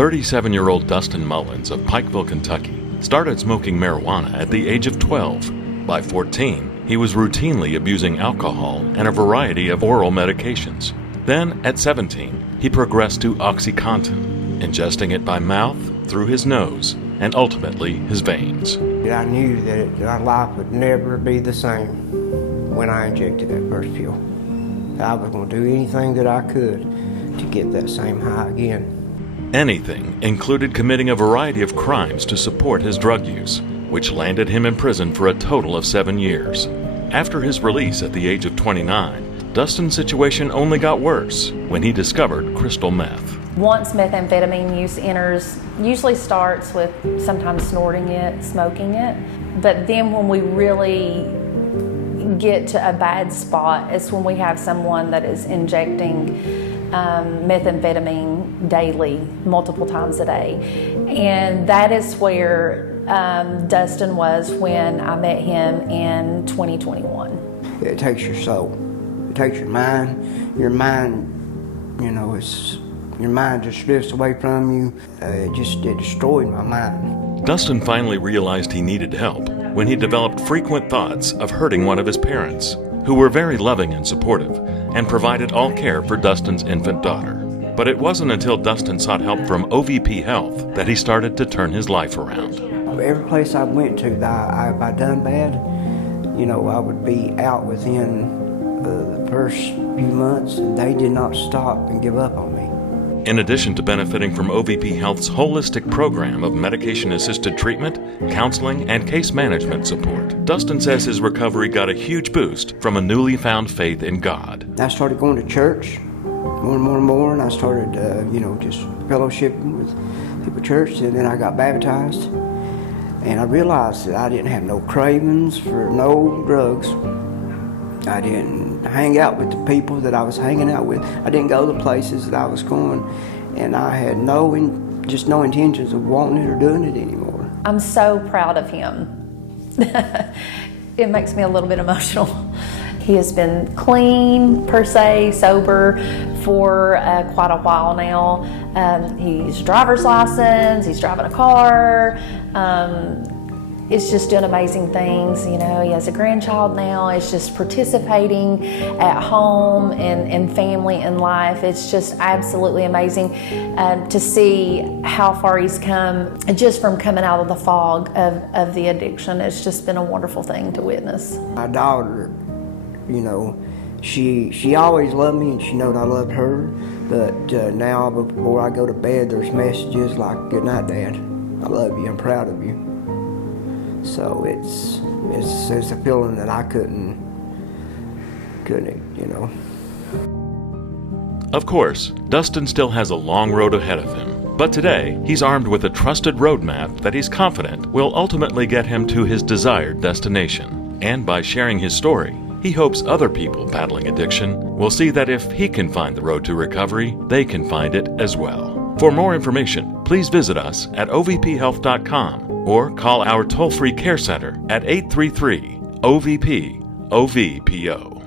37-year-old Dustin Mullins of Pikeville, Kentucky, started smoking marijuana at the age of 12. By 14, he was routinely abusing alcohol and a variety of oral medications. Then, at 17, he progressed to oxycontin, ingesting it by mouth, through his nose, and ultimately his veins. I knew that my life would never be the same when I injected that first pill. I was going to do anything that I could to get that same high again. Anything included committing a variety of crimes to support his drug use, which landed him in prison for a total of 7 years. After his release at the age of 29, Dustin's situation only got worse when he discovered crystal meth. Once methamphetamine use enters, usually starts with sometimes snorting it, smoking it, but then when we really get to a bad spot, it's when we have someone that is injecting methamphetamine daily, multiple times a day. And that is where Dustin was when I met him in 2021. It takes your soul. It takes your mind. Your mind, your mind just drifts away from you. It destroyed my mind. Dustin finally realized he needed help when he developed frequent thoughts of hurting one of his parents, who were very loving and supportive, and provided all care for Dustin's infant daughter. But it wasn't until Dustin sought help from OVP Health that he started to turn his life around. Every place I went to, if I done bad, I would be out within the first few months, and they did not stop and give up on me. In addition to benefiting from OVP Health's holistic program of medication-assisted treatment, counseling, and case management support, Dustin says his recovery got a huge boost from a newly found faith in God. I started going to church more and more, and I started, just fellowshipping with people at church, and then I got baptized, and I realized that I didn't have no cravings for no drugs. I didn't hang out with the people that I was hanging out with. I didn't go the places that I was going, and I had no intentions of wanting it or doing it anymore. I'm so proud of him. It makes me a little bit emotional. He has been clean, per se, sober for quite a while now. He's driver's license, he's driving a car. It's just doing amazing things. He has a grandchild now. It's just participating at home and family and life. It's just absolutely amazing to see how far he's come just from coming out of the fog of the addiction. It's just been a wonderful thing to witness. My daughter, she always loved me, and she knowed I loved her. But now, before I go to bed, there's messages like, "Good night, Dad. I love you. I'm proud of you." So it's a feeling that I couldn't. Of course, Dustin still has a long road ahead of him, but today he's armed with a trusted roadmap that he's confident will ultimately get him to his desired destination. And by sharing his story, he hopes other people battling addiction will see that if he can find the road to recovery, they can find it as well. For more information, please visit us at ovphealth.com or call our toll-free care center at 833-OVP-OVPO.